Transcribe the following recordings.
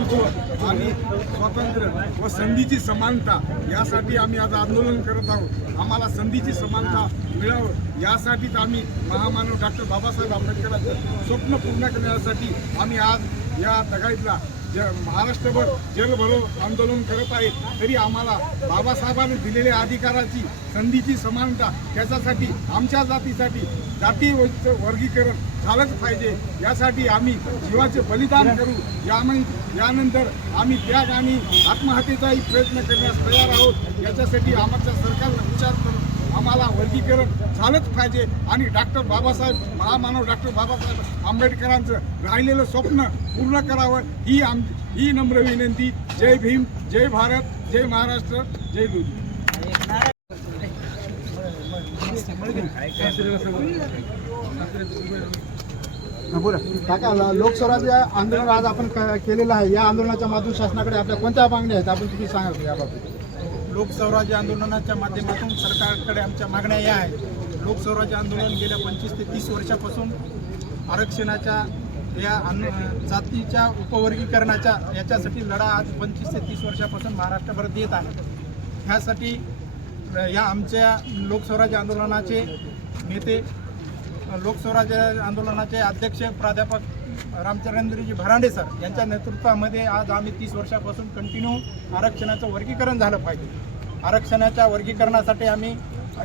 हिंदुत्व आणि स्वातंत्र्य व संधीची समानता यासाठी आम्ही आज आंदोलन करत आहोत. आम्हाला संधीची समानता मिळावं यासाठीच आम्ही महामानव डॉक्टर बाबासाहेब आंबेडकरांचं स्वप्न पूर्ण करण्यासाठी आम्ही आज या दगाईतला ज महाराष्ट्रभर जलभरो आंदोलन करत आहेत तरी आम्हाला बाबासाहेबांनी दिलेल्या अधिकाराची संधीची समानता त्याच्यासाठी आमच्या जातीसाठी जाती वर्गीकरण झालंच पाहिजे. यासाठी आम्ही जीवाचे बलिदान करू. याम यानंतर आम्ही त्याग आणि आत्महत्येचाही प्रयत्न करण्यास तयार आहोत. याच्यासाठी आमच्या सरकारनं विचार करू आम्हाला वर्गीकरण झालंच पाहिजे. आणि डॉक्टर बाबासाहेब महामानव डॉक्टर बाबासाहेब आंबेडकरांचं राहिलेलं स्वप्न पूर्ण करावं ही आम ही नम्र विनंती. जय भीम जय भारत जय महाराष्ट्र जय गुरु काका लोकस्वराज्य आंदोलन आज आपण क- केलेलं आहे या आंदोलनाच्या माध्यम शासनाकडे आपल्या कोणत्या मागण्या आहेत? आपण तुम्ही सांगा याबाबत लोकस्वराज्य आंदोलनाच्या माध्यमातून सरकारकडे आमच्या मागण्या या आहेत. लोकस्वराज्य आंदोलन गेल्या पंचवीस ते तीस वर्षापासून आरक्षणाच्या या जातीच्या उपवर्गीकरणाच्या याच्यासाठी लढा आज पंचवीस ते तीस वर्षापासून महाराष्ट्रभर देत आहे. ह्यासाठी या आमच्या लोकस्वराज्य आंदोलनाचे नेते लोकस्वराज्य आंदोलनाचे अध्यक्ष प्राध्यापक रामचंद्रजी भरांडे सर यांच्या नेतृत्वामध्ये आज आम्ही तीस वर्षापासून कंटिन्यू आरक्षणाचं वर्गीकरण झालं पाहिजे. आरक्षणाच्या वर्गीकरणासाठी आम्ही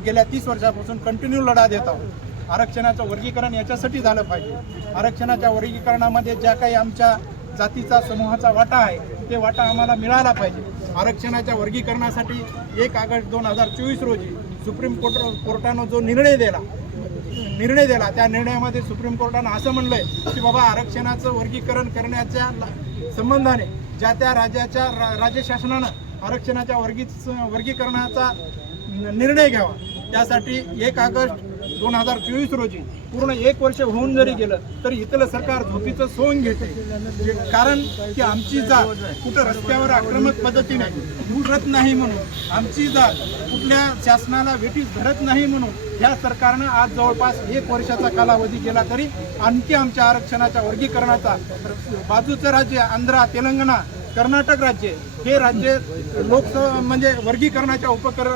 गेल्या तीस वर्षापासून कंटिन्यू लढा देत आहोत. आरक्षणाचं वर्गीकरण याच्यासाठी झालं पाहिजे. आरक्षणाच्या वर्गीकरणामध्ये ज्या काही आमच्या जातीचा समूहाचा वाटा आहे ते वाटा आम्हाला मिळाला पाहिजे. आरक्षणाच्या वर्गीकरणासाठी एक ऑगस्ट दोन हजार चोवीस रोजी सुप्रीम कोर्ट कोर्टानं जो निर्णय दिला निर्णय दिला. त्या निर्णयामध्ये सुप्रीम कोर्टानं असं म्हणलंय की बाबा आरक्षणाचं वर्गीकरण करण्याच्या संबंधाने ज्या त्या राज्याच्या रा- राज्य शासनानं आरक्षणाच्या वर्गी वर्गीकरणाचा निर्णय घ्यावा. त्यासाठी एक ऑगस्ट दोन हजार चोवीस रोजी पूर्ण एक वर्ष होऊन जरी गेलं तरी इथलं सरकार झोपीचं सोन घेते. कारण की आमची जात कुठं रस्त्यावर आक्रमक पद्धतीने उठत नाही म्हणून आमची जात कुठल्या शासनाला वेटीस धरत नाही म्हणून या सरकारनं आज जवळपास एक वर्षाचा कालावधी गेला तरी आणखी आमच्या आरक्षणाच्या वर्गीकरणाचा बाजूचं राज्य आंध्रा तेलंगणा कर्नाटक राज्य हे राज्य लोक म्हणजे वर्गीकरणाच्या उपकर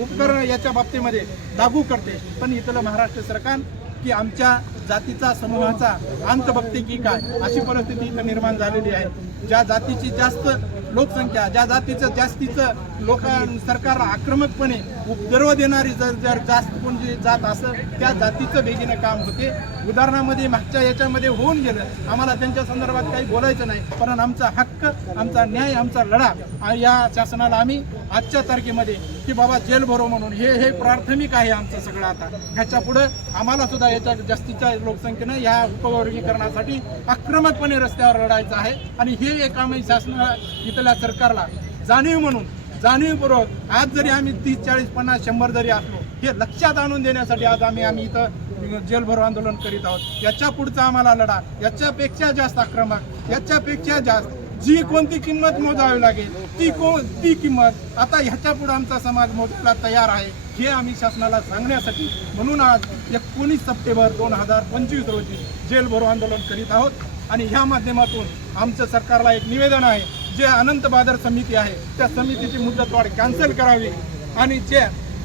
उपकरण याच्या बाबतीमध्ये लागू करते. पण इथलं महाराष्ट्र सरकार की आमच्या जातीचा समूहाचा अंत बघते की काय अशी परिस्थिती इथं निर्माण झालेली आहे. ज्या जातीची जास्त लोकसंख्या ज्या जातीचं जास्तीचं लोक सरकारला आक्रमकपणे उपद्रव देणारी जर जर जास्त कोणती जात असं त्या जातीचं बेगीनं काम होते. उदाहरणामध्ये मागच्या याच्यामध्ये होऊन गेलं. आम्हाला त्यांच्या संदर्भात काही बोलायचं नाही. पण आमचा हक्क आमचा न्याय आमचा लढा या शासनाला आम्ही आजच्या तारखेमध्ये की बाबा जेल भरो म्हणून. हे हे प्राथमिक आहे आमचं सगळं आता. ह्याच्या पुढं आम्हाला सुद्धा याच्या जास्तीच्या लोकसंख्येनं या उपवर्गीकरणासाठी आक्रमकपणे रस्त्यावर लढायचं आहे. आणि हे एक आम्ही शासना इथल्या सरकारला जाणीव म्हणून जाणीवपूर्वक आज जरी आम्ही तीस चाळीस पन्नास शंभर जरी असलो हे लक्षात आणून देण्यासाठी आज आम्ही आम्ही इथं जेलभरो आंदोलन करीत आहोत. याच्या पुढचा आम्हाला लढा याच्यापेक्षा जास्त आक्रमक याच्यापेक्षा जास्त जी कोणती किंमत मोजावी लागेल ती कोण ती किंमत आता ह्याच्या पुढे आमचा समाज मोजायला तयार आहे हे आम्ही शासनाला सांगण्यासाठी म्हणून आज एकोणीस सप्टेंबर दोन हजार पंचवीस रोजी जेल भरो आंदोलन करीत आहोत. आणि ह्या माध्यमातून आमचं सरकारला एक निवेदन आहे जे अनंत बाजार समिती आहे त्या समितीची मुदतवाढ कॅन्सल करावी. आणि जे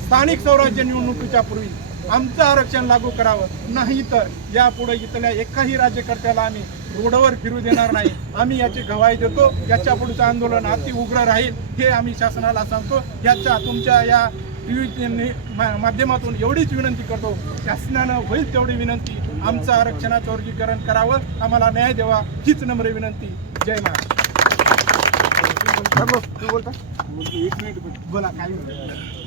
स्थानिक स्वराज्य निवडणुकीच्या पूर्वी आमचं आरक्षण लागू करावं नाही तर यापुढे इथल्या एकाही राज्यकर्त्याला आम्ही रोडवर फिरू देणार नाही. आम्ही याची गवाही देतो. याच्या पुढचं आंदोलन अति उग्र राहील हे आम्ही शासनाला सांगतो. याच्या तुमच्या या टीव्ही माध्यमातून एवढीच विनंती करतो. शासनानं होईल तेवढी विनंती. आमचं आरक्षणाचं वर्गीकरण करावं. आम्हाला न्याय द्यावा. हीच नम्र विनंती. जय मिनिट बोला काय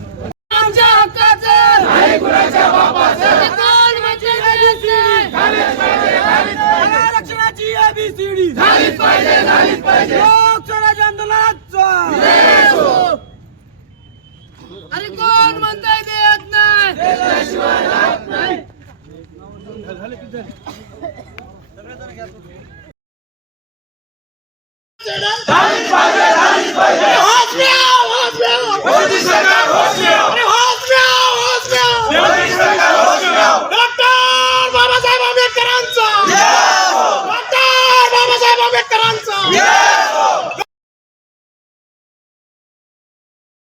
झालीच पाहिजे झालीच पाहिजे सरकार